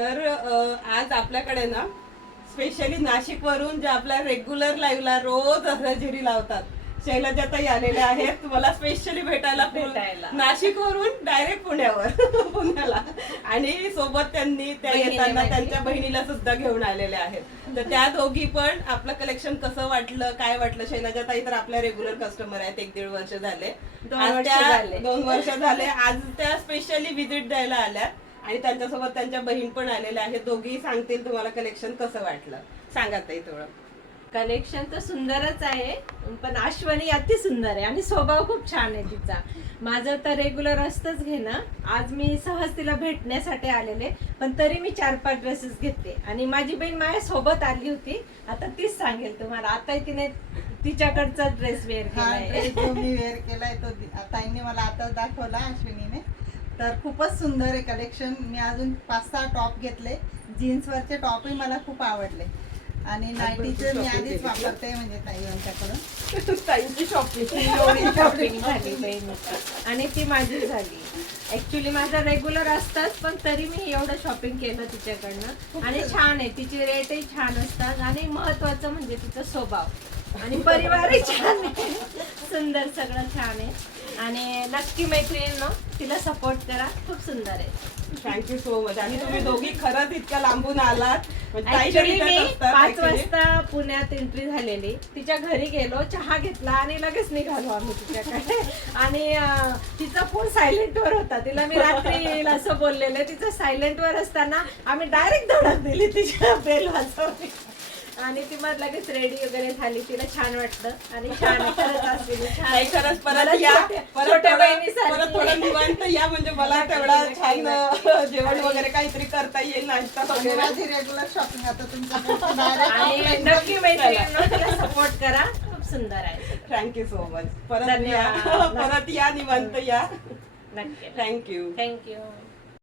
तर आज आपल्याकडे ना स्पेशली नाशिक वरून जे आपल्या रेग्युलर लाईव्हला रोज हजेरी लावतात शैलजाताई आलेल्या आहेत मला स्पेशली भेटायला नाशिक वरून डायरेक्ट पुण्याला आणि सोबत त्यांनी त्या येताना त्यांच्या बहिणीला सुद्धा घेऊन आलेल्या आहेत. तर त्या दोघी पण आपलं कलेक्शन कसं वाटलं काय वाटलं. शैलजाताई तर आपल्या रेग्युलर कस्टमर आहेत 1-1.5 वर्ष झाले 2 वर्ष झाले. आज त्या स्पेशली व्हिजिट द्यायला आल्या आणि त्यांच्यासोबत त्यांच्या बहीण पण आलेल्या आहेत. दोघी सांगतील तुम्हाला कलेक्शन कसं वाटलं. सांगा ताई थोडं. कलेक्शन तर सुंदरच आहे पण अश्वनी अति सुंदर आहे आणि स्वभाव खूप छान आहे तिचा. माझं तर रेग्युलर असतंच घेणं. आज मी सहज तिला भेटण्यासाठी आलेले पण तरी मी 4-5 ड्रेसेस घेतले आणि माझी बहीण माझ्या सोबत आली होती. आता तीच सांगेल तुम्हाला. आता तिने तिच्याकडचा ड्रेस वेअर केलाय. जो मी वेअर केलाय तो ताईने मला आता दाखवला अश्विनीने. तर खूपच सुंदर आहे कलेक्शन. मी अजून 5-6 टॉप घेतले. जीन्सवरचे टॉपही मला खूप आवडले आणि नाईटीचे मी आधीच वापरते म्हणजे ताई यांच्याकडून. ताईंची शॉपिंग एवढी शॉपिंग झाली बहिणीची आणि ती माझी झाली. ऍक्च्युली माझा रेग्युलर असतात पण तरी मी एवढं शॉपिंग केलं तिच्याकडनं आणि छान आहे. तिची रेटही छान असतात आणि महत्वाचं म्हणजे तिचा स्वभाव आणि परिवारही छान आहे. सुंदर सगळं छान आहे आणि नक्की मैत्रिणींनो तिला सपोर्ट करा. खूप सुंदर आहे. Thank you so much. आणि तुम्ही दोघी खरंच इतक्या लांबून आलात. ऍक्च्युली मी 5 वाजता पुण्यात एंट्री झालेली. तिच्या घरी गेलो चहा घेतला आणि लगेच निघालो आम्ही तिच्याकडे आणि तिचा फोन सायलेंट वर होता. तिला मी रात्री येईल असं बोललेलं. तिचं सायलेंट वर असताना आम्ही डायरेक्ट धडक दिली तिच्या बेल वाजवली आणि ती मग लगेच रेडी वगैरे झाली. तिला छान वाटलं आणि छान खरंच असलेली छान. खरंच परत या परत थोडं निवांत या म्हणजे मला तेवढा छान जेवण वगैरे काहीतरी करता येईल नाश्ता वगैरे. माझी रेग्युलर शॉपिंग आता तुमच्या आणि नक्की मैत्रिणींनो तिला सपोर्ट करा. खूप सुंदर आहे. Thank you so much. परत या निवांत या. नक्की. थँक्यू. थँक्यू.